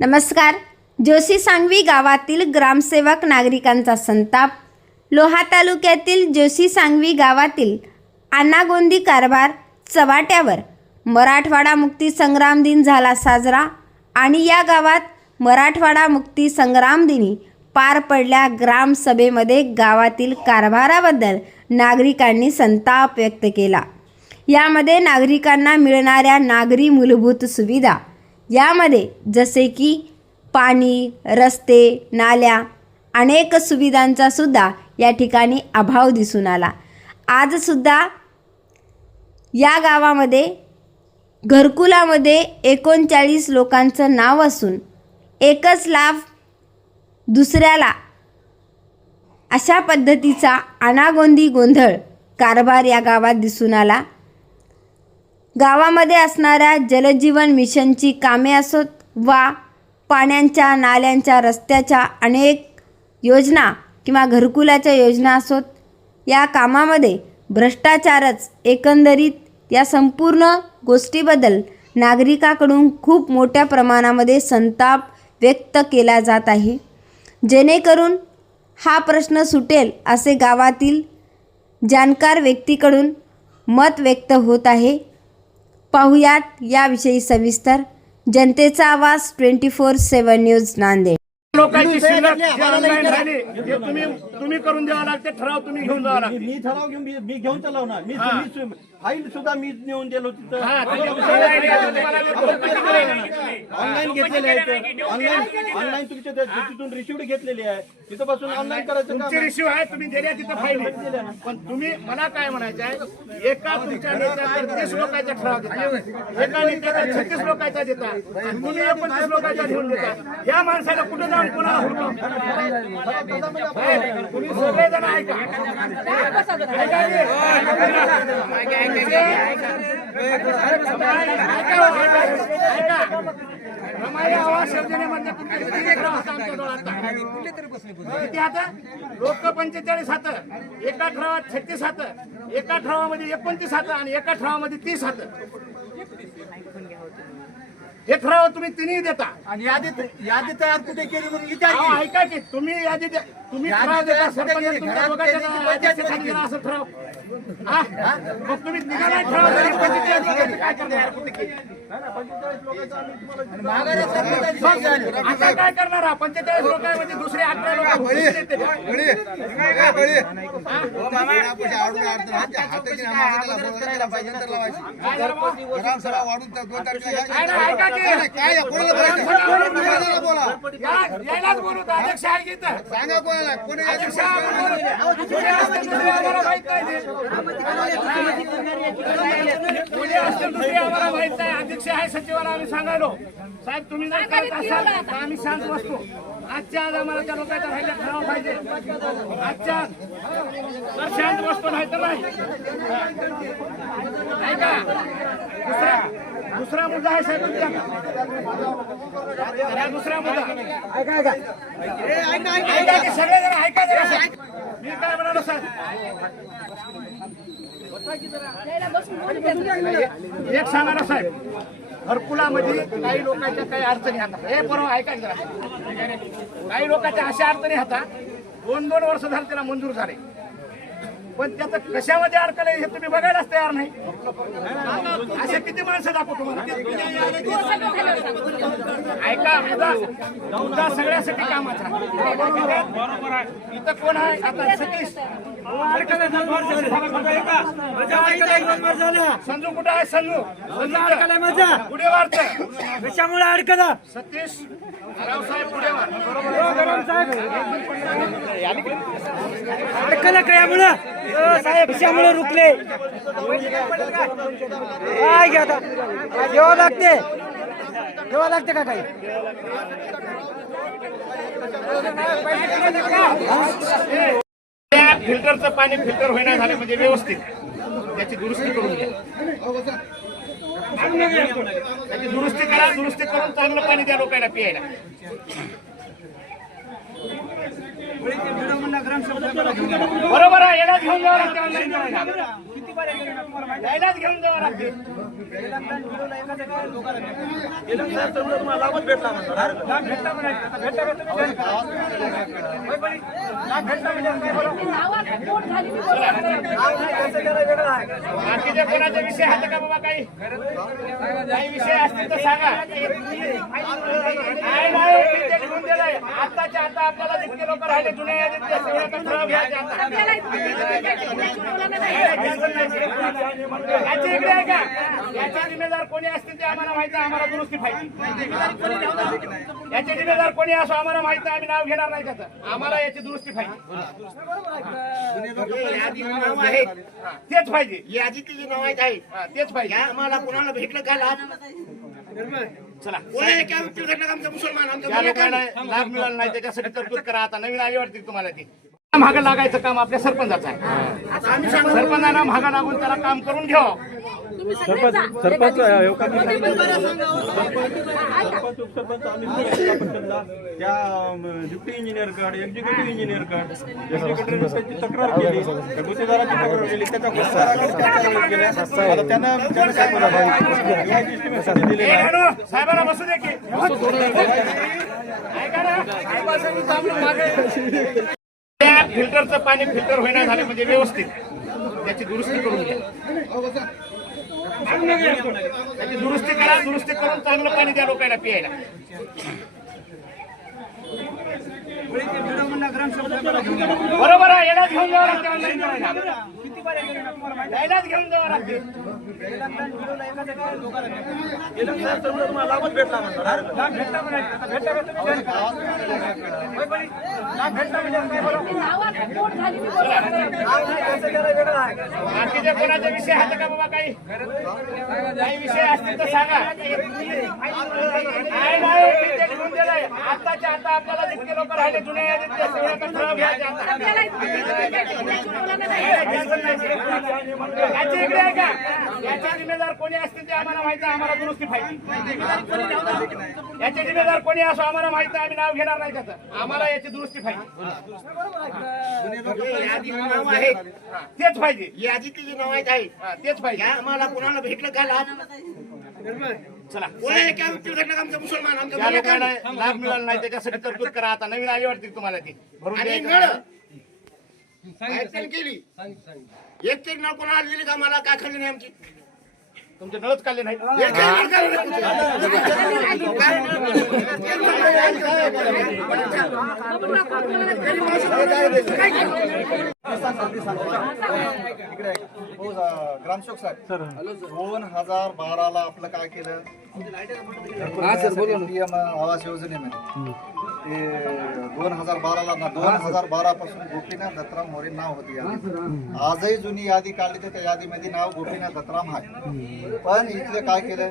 नमस्कार. जोशी सांगवी गावातील ग्रामसेवक नागरिकांचा संताप. लोहा तालुक्यातील जोशी सांगवी गावातील अनागोंदी कारभार चव्हाट्यावर मराठवाडा मुक्ती संग्राम दिन झाला साजरा आणि या गावात मराठवाडा मुक्ती संग्राम दिनी पार पडल्या ग्रामसभेमध्ये गावातील कारभाराबद्दल नागरिकांनी संताप व्यक्त केला. यामध्ये नागरिकांना मिळणाऱ्या नागरी मूलभूत सुविधा यामध्ये जसे की पाणी रस्ते नाल्या अनेक सुविधांचा सुद्धा या ठिकाणी अभाव दिसून आला. आजसुद्धा या गावामध्ये घरकुलामध्ये एकोणचाळीस लोकांचं नाव असून एकच लाभ दुसऱ्याला अशा पद्धतीचा अनागोंदी गोंधळ कारभार या गावात दिसून आला. गावामध्ये असणाऱ्या जलजीवन मिशनची कामे असोत वा पाण्याच्या नाल्यांच्या रस्त्याच्या अनेक योजना किंवा घरकुलाच्या योजना असोत या कामामध्ये भ्रष्टाचारच एकंदरीत या संपूर्ण गोष्टीबद्दल नागरिकाकडून खूप मोठ्या प्रमाणामध्ये संताप व्यक्त केला जात आहे. जेणेकरून हा प्रश्न सुटेल असे गावातील जाणकार व्यक्तीकडून मत व्यक्त होत आहे. पाहुयात. याविषयी सविस्तर जनतेचा आवाज twenty four seven news Nanded. लोकांची शिल्लक जी ऑनलाईन राहिली जे तुम्ही तुम्ही करून द्यावा लागते ठराव तुम्ही घेऊन जावा लागते मी ठराव घेऊन मी मी घेऊन चालवणार मी मी फाईल सुद्धा मी नेऊन दिलो तिथं. हा, ऑनलाईन घेतलेले आहेत ऑनलाईन ऑनलाईन तुमच्या त्या- तिथून रिसिव्ह घेतलेली आहे. तिथं बसून ऑनलाईन करायचं काम तुमची आहे. रिश्यू आहे तुम्ही दिल्या तिथं फाईल. पण तुम्ही मला काय म्हणायचं आहे? एका तुमच्या नेत्याचा तीस लोकांचा ठराव देता. एका नेत्याचा छत्तीस लोकांचा देता. आणि तुम्ही एकोणतीस लोकांचा घेऊन देता. या माणसाला कुठे जाऊन तुम्ही सगळेजण ऐका रमाई आवाज योजनेमध्ये किती ठराव किती आता लोक पंचेचाळीस हात एका ठरावात छत्तीस हात एका ठरावामध्ये एकोणतीस हात आणि एका ठरावामध्ये तीस हात हे ठराव तुम्ही तिन्ही देता. आणि यादी यादी तयार कुठे केली म्हणून विचार ऐका की तुम्ही यादी द्या. तुम्ही ठराव देता सरपंच तुमच्या दोघांच्या अध्यक्षाखाली गेला असं ठराव. हा? मग तुम्ही ठराव पंचेचाळीस लोकांची काय करणार? आता काय हा? पंचेचाळीस लोकांमध्ये दुसरे अठरा लोक काय नाही, कोणाला कोणी माहीत नाही. अध्यक्ष आहे सचिवाला आम्ही सांगायलो. साहेब तुम्ही जर करत असाल तर आम्ही शांत बसतो. आजच्या आज आम्हाला त्या लोकांचा राहिला ठराव पाहिजे. आजच्या आज. तर शांत बसतो नाही. तर नाही दुसरा. दुसरा मुद्दा आहे साहेब तुमच्याकडे. हा दुसरा मुद्दा. ऐका की सगळेजण ऐका जरा. मी काय म्हणालो साहेब? एक सांगा ना साहेब. घरकुलामध्ये काही लोकांच्या काही अडचणी हातात हे बरोबर ऐका जरा. काही लोकांच्या अशा अडचणी हातात दोन दोन वर्ष झाले त्याला मंजूर झाले. पण त्याचं कशामध्ये अडकलं हे तुम्ही बघायलाच तयार नाही. असे किती माणसं दाखवतो तुम्हाला ऐका मुद्दा सगळ्यासाठी कामाचा बरोबर आहे. इथं कोण आहे? आता सतीश. संजू कुठं आहे? संजू. संजू पुढेवारचं कशामुळे अडकला? सतीश. रावसाहेब पुढेवार बरोबर अडकलं कयामुळं अ, साहेब कशामुळे रुकले काय घ्या आता जेव्हा लागते तेव्हा लागते का काही फिल्टरचं पाणी फिल्टर होईना झालं म्हणजे व्यवस्थित. त्याची दुरुस्ती करून घ्या. त्याची दुरुस्ती करा दुरुस्ती करून चांगलं पाणी द्या लोकांना प्यायला. बरोबर आहे याला घेऊन जावं लागते करायला. यायलाच घेऊन जावं लागते. बाकीचे कोणाचे विषय हात का बाबा काही? काही विषय असतील तर सांगा. नाही नाही मी आताच्या आता आपल्याला जितके लोक राहिले जुने यादीत ठराव घ्यायचे इकडे आहे का? याचे जिम्मेदार कोणी असतील ते आम्हाला माहिती आहे आम्हाला दुरुस्ती पाहिजे. याचे जिम्मेदार कोणी असो आम्हाला माहिती आहे आम्ही नाव घेणार नाही त्याचं आम्हाला याची दुरुस्ती पाहिजे. हा, तेच पाहिजे यादीत जी नाव आहेत आहे तेच पाहिजे आम्हाला कोणाला भेटलं का लाभ चला मिळाला नाही त्याच्यासाठी तरतूद करा आता नवीन आली वाटते तुम्हाला ती मागं लागायचं काम आपल्या सरपंचाचं आहे. सरपंचांना मागं लागून त्याला काम करून घ्यावं. सरपंच सरपंच हे. सरपंच उपसरपंच आम्ही त्या डिप्टी इंजिनियरकडे एक्झिक्युटिव्ह इंजिनियरकडे एक्झिक्युटिव्ह त्यांची तक्रार केली. त्या गुत्तेदाराची तक्रार केली. त्याच्या गुत्तेदाराकडे तक्रार केल्या आता त्यांना त्यांना काय बोलावं? या estimation दिलेलं ए, आहे. हॅलो, साहेबांना बसू दे की. ऐका ना. त्या फिल्टरचं पाणी फिल्टर होईना झाले म्हणजे व्यवस्थित. त्याची दुरुस्ती करून घ्या. त्याची दुरुस्ती करा दुरुस्ती करून चांगलं पाणी द्या लोकांना प्यायला बरोबर आहे यालाच घेऊन जावं लागते ऑनलाईन करायला यायलाच घेऊन जावं लागते भेटला भेटला बाकीचे कोणाचे विषय आहे का बाबा काही? काही विषय असतील तर सांगा. नाही नाही आताच्या आता आपल्याला जितके लोक राहिले जुने याचे इकडे आहे का? याचे जिम्मेदार कोणी असतील ते आम्हाला माहिती आहे आम्हाला दुरुस्ती पाहिजे. याचे जिम्मेदार कोणी असो आम्हाला माहिती आहे आम्ही नाव घेणार नाही त्याचं. आम्हाला याची दुरुस्ती तेच पाहिजे. यादीत जी नाव आहेत आहे तेच पाहिजे. आम्हाला कोणाला भेटलं का लाभ? चला. मुसलमान लाभ मिळाला नाही त्याच्यासाठी तरतूद करा. आता नवीन आली वाटते तुम्हाला ती. भरून केली. एक तरी नाव कोणाला दिली का? मला काय खाल्ली नाही आमची. तुमचे नळच काढले नाही हो, ग्रामसेवक साहेब दोन हजार बाराला आपलं काय केलं आवास योजनेमध्ये. ते दोन हजार बाराला ना दोन हजार बारा पासून गोपीनाथ दत्तराम मोरे नाव होती यादी आजही जुनी यादी काढली तर त्या यादीमध्ये नाव गोपीनाथ दत्तराम आहे. पण इथले काय केलं?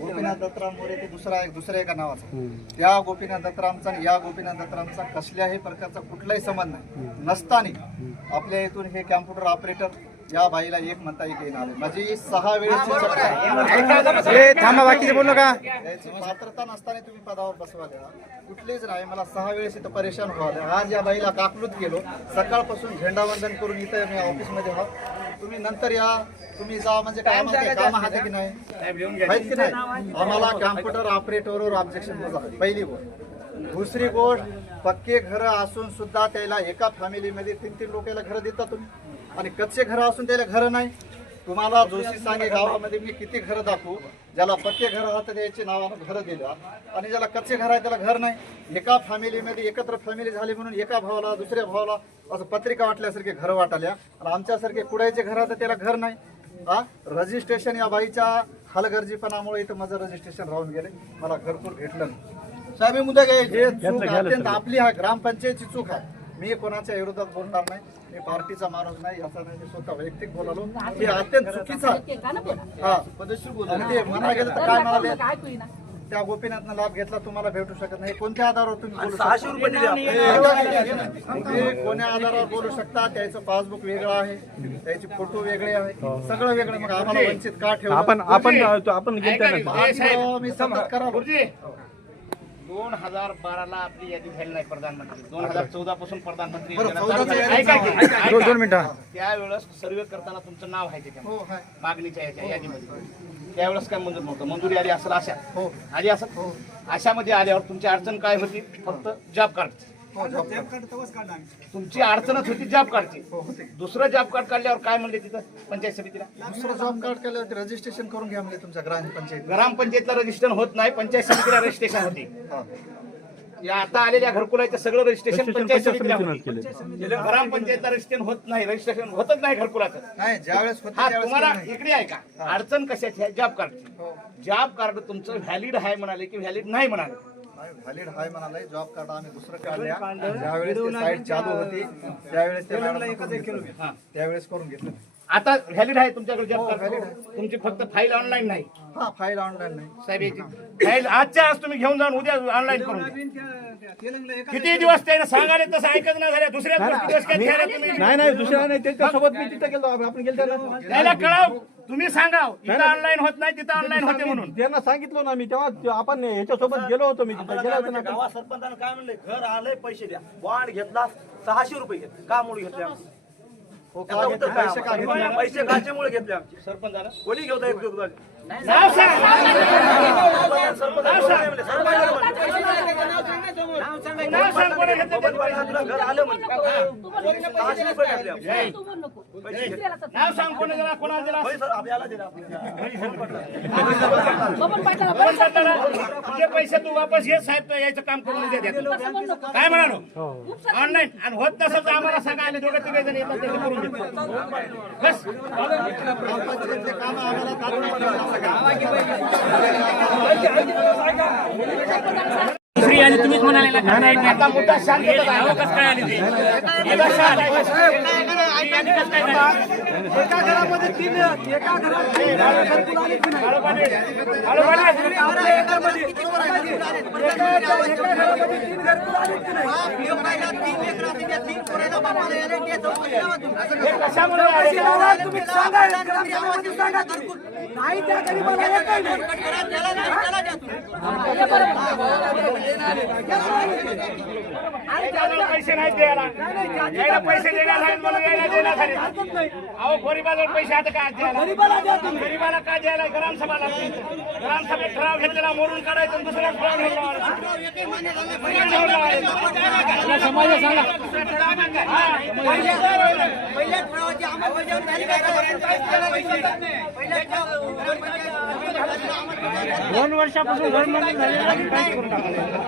गोपीनाथ दत्तराम मोरे ते दुसरा एक दुसऱ्या एका नावाचा. त्या गोपीनाथ दत्तरामचा आणि या गोपीनाथ दत्तरामचा कसल्याही प्रकारचा कुठलाही संबंध नाही. नसताना आपल्या इथून हे कॅम्प्युटर ऑपरेटर या बाईला एक म्हणता एक येणार आहे. माझी सहा चर्चा थांबा बाकीचे बोलू नका. याची पात्रता नसताना तुम्ही पदावर बसवाले आहात. कुठलेच नाही मला सहा वेळेस इथं परेशान व्हावं आज या बाईला काकलूत गेलो. सकाळपासून झेंडावंदन करून इथं मी ऑफिसमध्ये आहोत तुम्ही नंतर या. तुम्ही जा म्हणजे काय काही काम आहे की नाही? माहीत की नाही आम्हाला कॅम्प्युटर ऑपरेटरवर ऑब्जेक्शन पहिली गोष्ट. दुसरी गोष्ट पक्के घरं असून सुद्धा त्याला एका फॅमिलीमध्ये तीन तीन लोकांना घरं देता तुम्ही? आणि कच्चे घरं असून त्याला घरं नाही. तुम्हाला जोशी सांगे गावामध्ये मी किती घरं दाखवू? ज्याला पक्के घर राहतं त्याची नावानं घरं दिलं. आणि ज्याला कच्चे घर आहे त्याला घर नाही. एका फॅमिलीमध्ये एकत्र फॅमिली झाली म्हणून एका भावाला दुसऱ्या भावाला असं पत्रिका वाटल्यासारखे घर वाटाल्या. आणि आमच्यासारखे कुडायचे घर आहे तर त्याला घर नाही. हा? रजिस्ट्रेशन या बाईच्या हलगर्जीपणामुळे इथं माझं रजिस्ट्रेशन राहून गेले. मला घरकुल भेटलं नाही. साहेब मुद्दा हे चूक अत्यंत आपली आहे. ग्रामपंचायतची चूक आहे. मी कोणाच्या विरोधात बोलणार नाही मी पार्टीचा माणूस नाही याचा नाही मी स्वतः वैयक्तिक बोलालो. हे अत्यंत चुकीचं आहे. हा आणि ते म्हणा गेलं तर काय म्हणाले त्या गोपीनाथनं लाभ घेतला तुम्हाला भेटू शकत नाही. कोणत्या आधारावर तुम्ही बोलू सहाशे रुपये कोण्या आधारावर बोलू शकता? त्याचं पासबुक वेगळं आहे. त्याचे फोटो वेगळे आहे. सगळं वेगळं. मग आम्हाला वंचित का ठेवलं? आपण आपण आपण मी समजत करा दोन हजार बाराला आपली यादी झाली नाही प्रधानमंत्री. दोन हजार चौदा पासून प्रधानमंत्री. यादी ऐका. की, ऐका. दोन- दोन मिनिटं. त्यावेळेस सर्वे करताना तुमचं नाव आहे हो हाय मागणीच्या याच्या यादीमध्ये. त्यावेळेस काय मंजूर नव्हतं. मंजुरी आली असेल अशा. हो. आली असेल? अशामध्ये आल्यावर तुमची अडचण काय होती? फक्त हो जॉब कार्ड. तुमची अडचणच होती जॉब कार्डची हो दुसरं जॉब कार्ड काढल्यावर काय म्हणले तिथं पंचायत समितीला? दुसरं जॉब कार्ड केल्यावरती रजिस्ट्रेशन करून घ्या म्हणजे तुमच्या ग्रामपंचायत ग्रामपंचायतला रजिस्टर होत नाही पंचायत समितीला रजिस्ट्रेशन होती. हा. या आता आलेल्या घरकुलाचं सगळं रजिस्ट्रेशन पंचायत समितीला होती. ग्रामपंचायतला रजिस्ट्रेशन होत नाही रजिस्ट्रेशन होतच नाही घरकुलाचं. नाही ज्यावेळेस होते हा त्यावेळेस तुम्हाला. इकडे आहे का अडचण कशाची आहे? जॉब कार्डची हो. जॉब कार्ड तुमचं व्हॅलिड आहे म्हणाले की व्हॅलिड नाही म्हणाले? व्हॅलिड हाय म्हणाले जॉब कार्ड आम्ही दुसरं काढल्या. ज्यावेळेस ते साईट चालू होती त्यावेळेस ते मॅडमला करून घेतलं. हा. त्यावेळेस करून घेतलं. आता व्हॅलिड आहे तुमच्याकडे जॉब हो, कार्ड आहे. तुमची फक्त फाईल ऑनलाईन नाही. हा फाईल ऑनलाईन नाही. साहेब याची फाईल आजच्या आज तुम्ही घेऊन जाऊन उद्या ऑनलाईन करून. किती दिवस त्याने सांगाले तसं ऐकत नाही झाल्या दुसऱ्या गोष्टी दिवस काय द्यायला तुम्ही. नाही नाही दुसऱ्या नाही त्याच्यासोबत मी तिथं गेलो. आपण गेलो त्याला कळाव तुम्ही सांगा इथं ऑनलाईन होत नाही तिथं ऑनलाईन होते म्हणून. त्यांना सांगितलं ना मी तेव्हा आपण ह्याच्यासोबत गेलो होतो मी तिथं गेलो होतो ना गावात सरपंचानं काय म्हणले घर आलंय पैसे द्या. बॉन्ड घेतला सहाशे रुपये घेतले. का म्हणून घेतले आमचे हो घेतलं? पैसे का? घेतले? पैसे काच्यामुळे घेतले आमचे. सरपंच कोणी घेऊन एक घेऊन नाव सांग नाव सांग कोणी घेतलं ते. नाव सांग कोणी दिला कोणाला दिला होय सर तुझे पैसे तू वापस घे साहेब तर यायचं काम करून उद्या द्या काय म्हणालो ऑनलाईन आणि होत नसेल तर आम्हाला सांगा आम्ही दोघं तिघे जण येतात त्याचं करून देतो बस फ्री आली तुम्हीच म्हणाले ना आता मुद्दा शांत काय आली ते एका घरामध्ये तीन एका घरामध्ये नाही त्या गरीबाला एकही नाही. त्याला पैसे नाही द्यायला यायला पैसे देणार आहेत म्हणून यायला देणार आहेत अहो गरीबाला पैसे आता काय द्यायला गरीबाला द्या तुम्ही. गरीबाला काय द्यायला ग्रामसभा लागते ग्रामसभेत ठराव घेतलेला मोडून काढायचा दुसरा ठराव घ्यायला समाज सांगा. दोन वर्षापासून घर मंजूर झालेलं